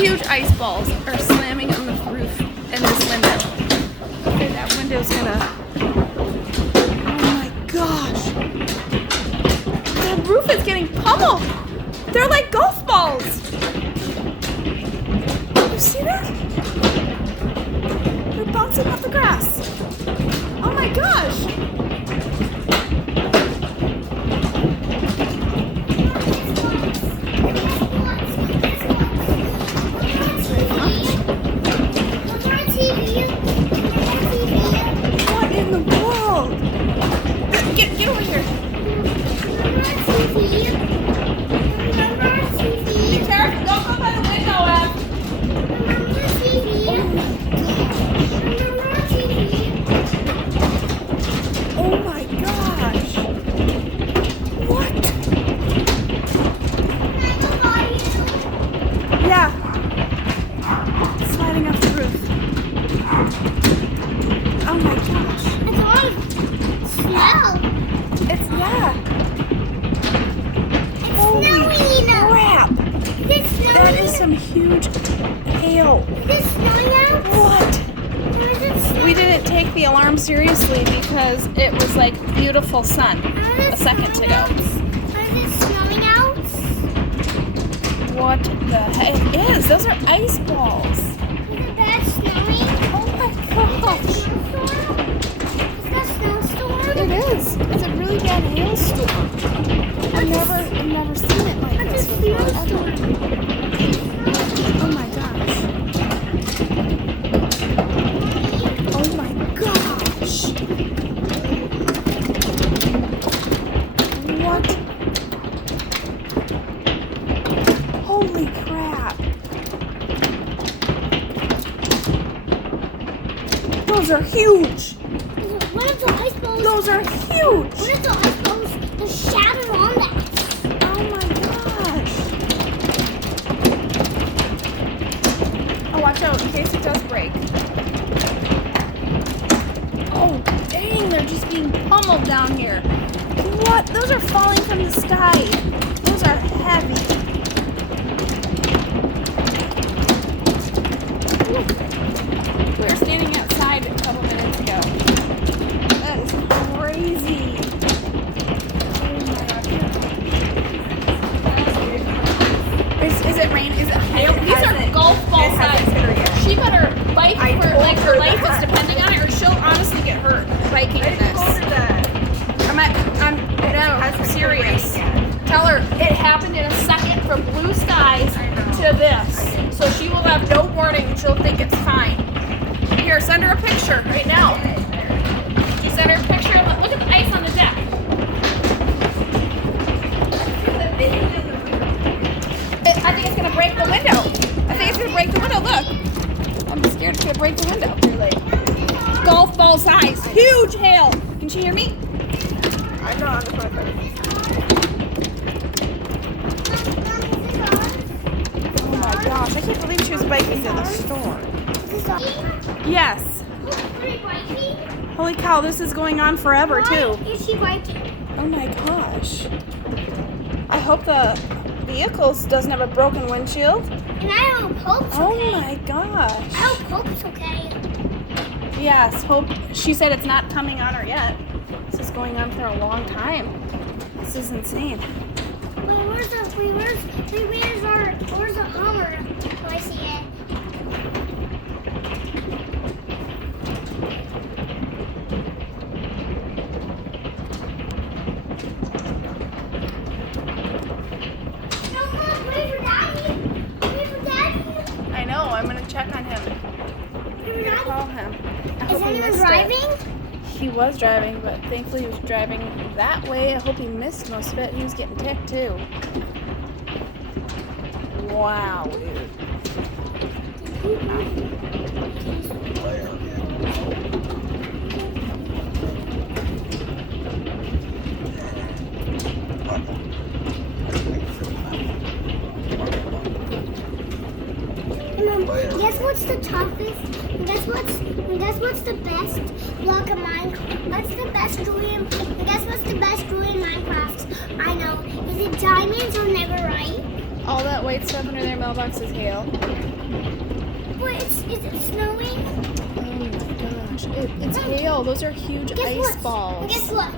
huge ice balls are slamming on the roof in this window. Okay, that window's gonna... Oh my gosh. The roof is getting pummeled. They're like golf balls. You see that? They're bouncing off the grass. Oh my gosh. What in the world? Get over here. Be careful. Don't go by the window, Em. Oh my gosh. What? Yeah. Sliding off the roof. Oh my gosh. It's a lot of snow. It's, yeah. It's Holy snowing. crap. Is it snowing? That is some huge hail. Is it snowing out? What? Or is it snowing? We didn't take the alarm seriously because it was like beautiful sun a second ago. Is it snowing out? What the heck? It is. Those are ice balls. Is it bad snowing? Oh my gosh. Is that snowstorm? It is. It's a really bad hailstorm. I've never seen it like That's this a before. snowstorm. Oh my gosh. Oh my gosh. What? Holy crap. Those are huge. What if the ice balls? Those are What huge. if the ice balls just shatter on that? Oh my gosh. Oh, watch out in case it does break. Oh, dang, they're just being pummeled down here. What? Those are falling from the sky. Those are heavy. We were standing outside a couple minutes ago. That is crazy. Is it rain? Is it hail? These are golf ball size. She better bike for like her life is depending on it, or she'll honestly get hurt biking in this. I'm serious. Tell her it happened in a second from blue skies to this, so she will have no warning. She'll think it's fine. Here, send her a picture right now. You send her a picture. Look at the ice on the deck. I think it's gonna break the window. I think it's gonna break the window. Look, I'm scared it's gonna break the window. They're like golf ball size, huge hail. Can she hear me? I know on the phone. Oh my gosh, I can't believe she was biking to the store. Yes. Holy cow, this is going on forever too. Why is she biking? Oh my gosh. I hope the vehicles doesn't have a broken windshield. And I hope Hope's Oh okay. my gosh. I hope Hope's okay. Yes, Hope. She said it's not coming on her yet. This is going on for a long time. This is insane. Where's the Hummer? Do I see it? No, Mom, wait for Daddy. Wait for Daddy. I know. I'm gonna check on him. Wait I'm gonna for call Daddy. him. I Is hope he anyone missed it. driving? He was driving, but thankfully he was driving that way. I hope he missed most of it. He was getting ticked too. Wow, dude. Guess what's the toughest? Guess what's the best block of Minecraft? What's the best jewelry? Guess what's the best jewelry in Minecraft? I know. Is it diamonds or netherite? All that white stuff under their mailbox is hail. But is it snowing? Oh my gosh. It's hail. Those are huge ice balls. Guess what?